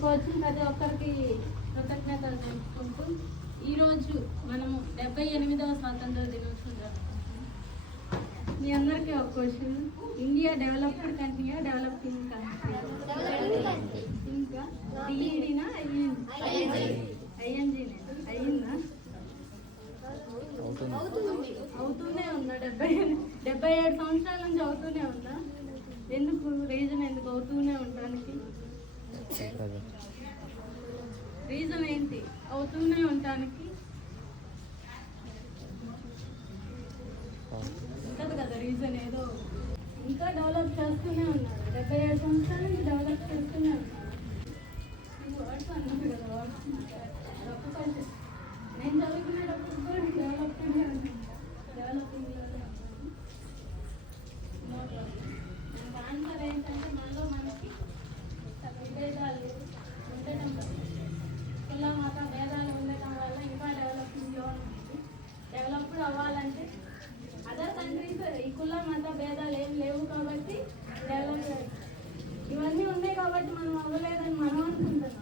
ఇక్కడికి వచ్చిన ప్రతి ఒక్కరికి కృతజ్ఞతలు తెలుపుకుంటూ ఈరోజు మనము డెబ్బై ఎనిమిదవ స్వాతంత్ర దినోత్సవం మీ అందరికీ ఒక క్వశ్చన్. ఇండియా డెవలప్డ్ కంట్రీయా డెవలపింగ్ కంట్రీ ఇంకా డిఈడినా ఐఎన్జీనే అయ్యిందా అవుతూనే ఉందా డెబ్బై డెబ్బై ఏడు సంవత్సరాల నుంచి అవుతూనే ఉందా ఎందుకు? రీజన్ ఎందుకు? అవుతూనే ఉండడానికి. రీజన్ ఏంటి? అవుతూనే ఉండటానికి ఉంటుంది కదా రీజన్ ఏదో. ఇంకా డెవలప్ చేస్తూనే ఉన్నారు. డెబ్బై ఏడు సంవత్సరాల నుంచి డెవలప్ చేస్తూనే ఉన్నారు. వర్డ్స్ అన్నారు కదా వర్డ్స్ ఒక్కొక్కటి నేను చదువుకునేటప్పుడు కూడా డెవలప్గానే ఉన్నాను. డెవలపింగ్లోనే ఉన్నాను ఇంకా ఆన్సర్ ఏంటంటే మనలో మనకి విభేదాలు ఉండటం వల్ల కుల మత భేదాలు ఉండటం వల్ల ఇంకా డెవలపింగ్లో ఉంది డెవలప్డ్ అవ్వాలంటే అదర్ కంట్రీస్ ఈ కుల మత భేదాలు ఏం లేవు కాబట్టి డెవలప్ ఇవన్నీ ఉన్నాయి కాబట్టి మనం అవ్వలేదని మనం అనుకుంటున్నాం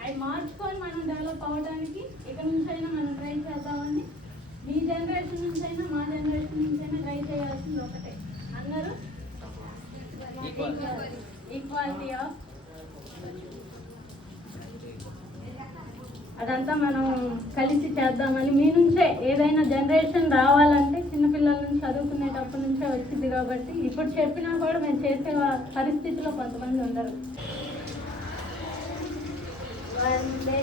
అవి మార్చుకొని మనం డెవలప్ అవ్వడానికి ఇక నుంచి అయినా మనం ట్రై చేద్దామని మీ జనరేషన్ నుంచి అయినా మా జనరేషన్ నుంచి అయినా ట్రై చేయాల్సింది ఒకటే అందరూ ఈక్వాలిటీ ఆఫ్ అదంతా మనం కలిసి చేద్దామని మీ నుంచే ఏదైనా జనరేషన్ రావాలంటే చిన్నపిల్లల నుంచి చదువుకునేటప్పటి నుంచే వచ్చింది కాబట్టి ఇప్పుడు చెప్పినా కూడా మేము చేసే పరిస్థితిలో కొంతమంది ఉండరు. వందే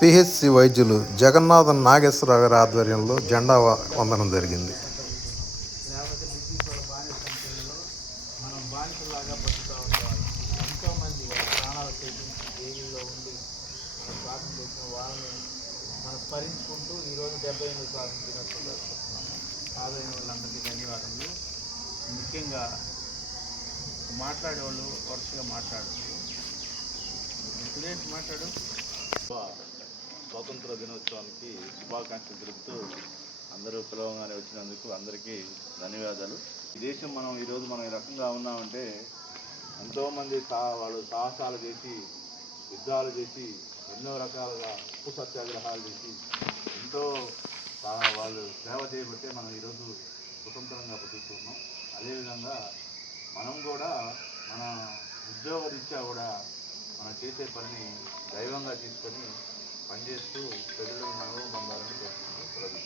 పిహెచ్సి వైద్యులు జగన్నాథన్ నాగేశ్వరరావు గారి ఆధ్వర్యంలో జెండా వందనం జరిగింది. స్మరించుకుంటూ ఈరోజు డెబ్బై ఎనిమిది సాధించినట్టు దినోత్సవం వాళ్ళందరికీ ధన్యవాదములు. ముఖ్యంగా మాట్లాడేవాళ్ళు వరుసగా మాట్లాడుతూ సురేష్ మాట్లాడు. స్వాతంత్ర దినోత్సవానికి శుభాకాంక్షలు తెలుపుతూ అందరూ పిలవగానే వచ్చినందుకు అందరికీ ధన్యవాదాలు. ఈ దేశం మనం ఈరోజు మనం ఈ రకంగా ఉన్నామంటే ఎంతోమంది సా వాళ్ళు సాహసాలు చేసి యుద్ధాలు చేసి ఎన్నో రకాలుగా ఉప్పు సత్యాగ్రహాలు చేసి ఎంతో వాళ్ళు సేవ చేయబట్టే మనం ఈరోజు స్వతంత్రంగా బతుకుతున్నాం. అదేవిధంగా మనం కూడా మన ఉద్యోగ రీత్యా కూడా మనం చేసే పనిని దైవంగా తీసుకొని పనిచేస్తూ పొందాలని కోరుకుంటూ సెలవు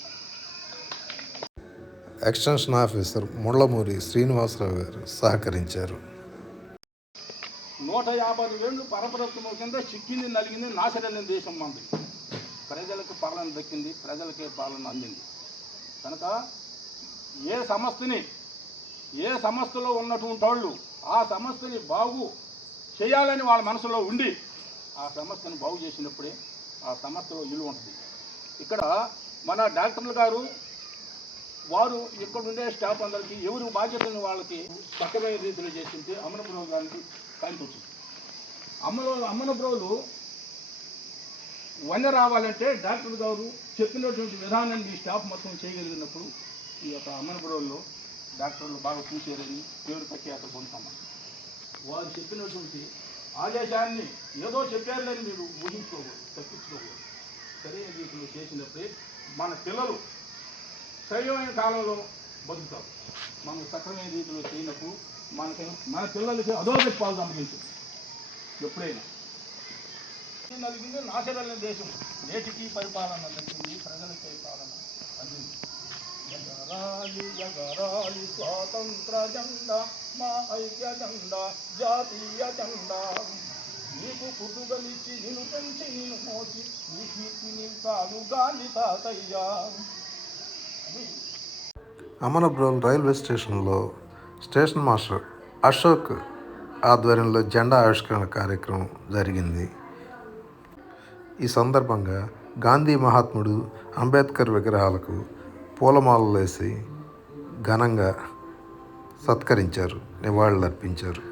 ఎక్స్టెన్షన్ ఆఫీసర్ ముళ్ళమూరి శ్రీనివాసరావు గారు సహకరించారు. నూట యాభై వేలు పరపరత్వం కింద చిక్కింది నలిగింది నాశనలేని దేశం మంది. ప్రజలకు పాలన దక్కింది ప్రజలకే పాలన అందింది. కనుక ఏ సంస్థని ఏ సంస్థలో ఉన్నటువంటి వాళ్ళు ఆ సంస్థని బాగు చేయాలని వాళ్ళ మనసులో ఉండి ఆ సంస్థను బాగు చేసినప్పుడే ఆ సంస్థలో విలువ ఉంటుంది. ఇక్కడ మన డాక్టర్లు గారు వారు ఇక్కడ ఉండే స్టాఫ్ అందరికీ ఎవరు బాధ్యతలను వాళ్ళకి చక్కమైన రీతిలో చేసింటే అమరపురం గారికి కనిపించింది అమ్మలో అమ్మనపురంలో వన్య రావాలంటే డాక్టర్ గారు చెప్పినటువంటి విధానాన్ని ఈ స్టాఫ్ మొత్తం చేయగలిగినప్పుడు ఈ యొక్క అమ్మనపురంలో డాక్టర్లు బాగా చూసేరని పేరు ప్రఖ్యాత పొందుతాం. వారు చెప్పినటువంటి ఆదేశాన్ని ఏదో చెప్పారులేని మీరు ఊహించుకోకూడదు తప్పించుకోకూడదు. సరైన రీతిలో చేసినప్పుడే మన పిల్లలు సరైన కాలంలో బతుకుతారు. మనం సక్రమైన రీతిలో చేయనప్పుడు మనకి మన పిల్లలకి అధోగతి పాలు సంభవించింది ఎప్పుడైనా. నలిగింది నాశనమైన దేశం నేటికి పరిపాలన దక్కింది ప్రజలకే పాలన అందింది. ఎగరాలి ఎగరాలి స్వాతంత్ర జెండా మా ఐక్య జెండా జాతీయ జెండా. నీకు పుట్టుగలిచ్చి నిన్ను పెంచి నిన్ను మోచి నీ కీర్తి నిల్పాలు గాంధీ తాతయ్య. అని అమనబ్రోల్ రైల్వే స్టేషన్లో స్టేషన్ మాస్టర్ అశోక్ ఆధ్వర్యంలో జెండా ఆవిష్కరణ కార్యక్రమం జరిగింది. ఈ సందర్భంగా గాంధీ మహాత్ముడు అంబేద్కర్ విగ్రహాలకు పూలమాలలు వేసి ఘనంగా సత్కరించారు నివాళులర్పించారు.